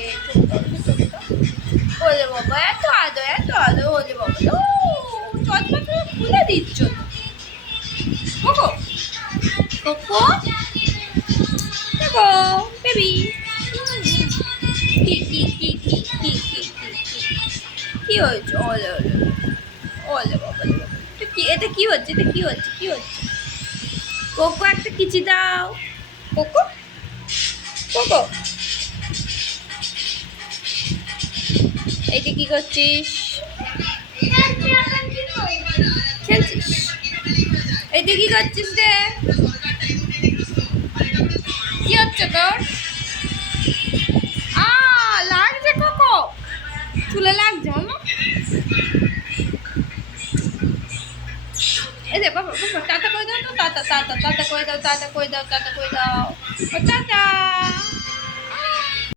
রে, ওলে বাবা এত আদর ওলে বাবা চশমাটা খুলে দিচ্ছ কোকো কোকো কোকো বেবি কি কি কি কি কি কি কি হয়েছে ওলে ওলে ওলে বাবা এটা কি হচ্ছে কি হচ্ছে কোকো একটা কিচি দাও কোকো কোকো এইটা কি করছিস খেলছিস এইটা কি করছিস রে কি হচ্ছে তোর লাগছে কোকো চুলে লাগছে মামা এই দে বাবা টাটা করে দাও তো টাটা করে দাও টাটা করে দাও টাটা